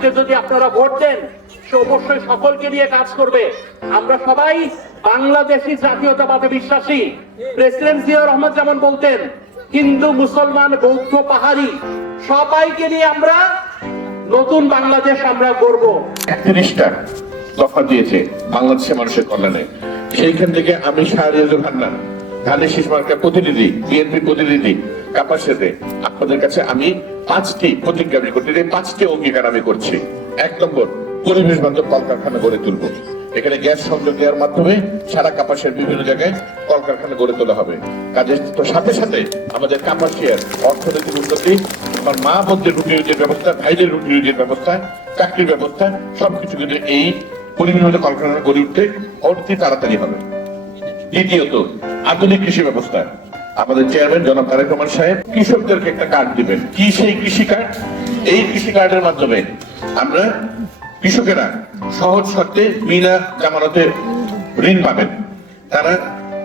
তাকে যদি আপনারা ভোট দেন সে অবশ্যই সকলকে নিয়ে কাজ করবে। আমরা সবাই বাংলাদেশি জাতীয়তাবাদে বিশ্বাসী। প্রেসিডেন্ট জিয়াউর রহমান যেমন বলতেন, হিন্দু, মুসলমান, বৌদ্ধ, পাহাড়ি সবাইকে নিয়ে আমরা নতুন বাংলাদেশ আমরা গড়ব। 31টা দফা দিয়েছে বাংলাদেশের মানুষের কল্যাণে। সেইখান থেকে আমি শাহরিয়াজুল হান্নান, ধানের শীষ মার্কার প্রতিনিধি, বিএনপি প্রতিনিধি কাপাসিয়াতে আপনাদের কাছে আমি 5টি প্রতিজ্ঞা করতে, 5টি অঙ্গীকার আমি করছি। 1 নম্বর, পরিবেশ বান্ধব কলকারখানা গড়ে তুলবো। এখানে গ্যাস সংযোগ দেওয়ার মাধ্যমে সারা কাপাসিয়ার বিভিন্ন জায়গায় কলকারখানা গড়ে তোলা হবে। কাজের সাথে সাথে আমাদের কাপাসিয়ার অর্থনৈতিক উন্নতি, আমার মা বোনদের রুটি রুজির ব্যবস্থা, ভাইদের রুটি রুজির ব্যবস্থা, চাকরির ব্যবস্থা সবকিছু কিন্তু এই পরিবেশ বান্ধব কলকারখানা গড়ে উঠতে অতি তাড়াতাড়ি হবে। দ্বিতীয়ত, আধুনিক কৃষি ব্যবস্থা। আমাদের চেয়ারম্যান জনাব তারেক রহমান সাহেব কৃষকদেরকে একটা কার্ড দিবেন। কি সেই কৃষি কার্ড? এই কৃষি কার্ডের মাধ্যমে আমরা কৃষকেরা সহজ শর্তে বিনা জামানতে ঋণ পাবেন, তারা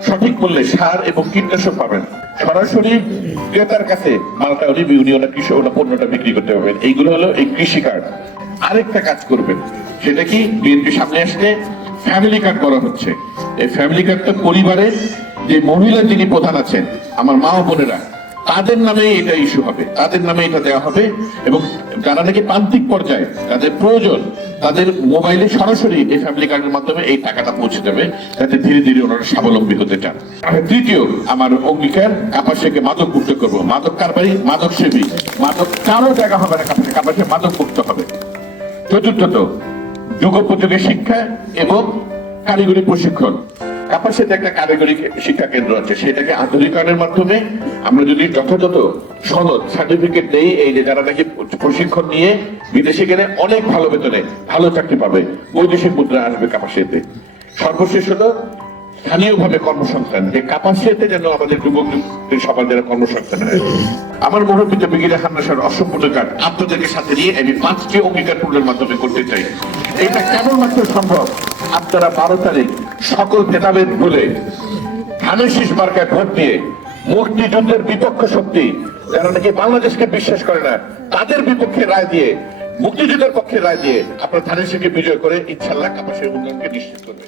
সঠিক মূল্যে সার এবং কীটনাশক পাবেন, সরাসরি ক্রেতার কাছে মালটা ইউনিয়নের কৃষক পণ্যটা বিক্রি করতে পারবেন। এইগুলো হলো এই কৃষি কার্ড। আরেকটা কাজ করবেন, সেটা কি? বিএনপি সামনে আসলে ফ্যামিলি কার্ড করা হচ্ছে। এই ফ্যামিলি কার্ডটা পরিবারের যে মহিলা যিনি প্রধান আছেন, আমার মা ও বোনেরা, তাদের নামে এটা ইস্যু হবে, তাদের নামে এটা দেওয়া হবে। এবং যারা নাকি প্রান্তিক পর্যায়ে তাদের প্রয়োজন, তাদের মোবাইলে সরাসরি এই ফ্যামিলি কার্ডের মাধ্যমে এই টাকাটা পৌঁছে যাবে, যাতে ধীরে ধীরে ওনারা স্বাবলম্বী হতে চান। তৃতীয় আমার অঙ্গীকার, কাপাসিয়াকে মাদক মুক্ত করবো। মাদক কারবারি, মাদক সেবী, মাদক কারো জায়গা হবে না কাপাসিয়া মাদক মুক্ত হবে। চতুর্থত, যুগোপযোগী শিক্ষা এবং কারিগরি প্রশিক্ষণ। কাপাসিয়াতে একটা কারিগরি শিক্ষা কেন্দ্র আছে, সেটাকে আধুনিকায়নের মাধ্যমে আমরা যদি যথাযথ সনদ সার্টিফিকেট দেই, এই যে যারা নাকি প্রশিক্ষণ নিয়ে বিদেশে গেলে অনেক ভালো বেতনে ভালো চাকরি পাবে, বৈদেশিক মুদ্রা আসবে কাপাসিয়াতে। সর্বশেষ হলো স্থানীয়ভাবে কর্মসংস্থান, যে কাপাসিয়াতে যেন আমাদের যুবকদের সবার যারা কর্মসংস্থান হয়। আমার মুরব্বী ব্রিগেডিয়ার হান্নান সাহেবের অসম্পূর্ণ কার্ড আপনাদেরকে সাথে নিয়ে আমি 5টি অঙ্গীকার পূরণের মাধ্যমে করতে চাই। এটা কেবলমাত্র সম্ভব আপনারা 12 তারিখ সকল ভেদাভেদ ভুলে ধানের শীষ মার্কায় ভোট দিয়ে মুক্তিযুদ্ধের বিপক্ষ শক্তি যারা নাকি বাংলাদেশকে বিশ্বাস করে না, তাদের বিপক্ষে রায় দিয়ে, মুক্তিযুদ্ধের পক্ষে রায় দিয়ে আপনার ধানের শীষকে বিজয় করে ইনশাআল্লাহ কাপাসিয়ার উন্নয়নকে নিশ্চিত করবে।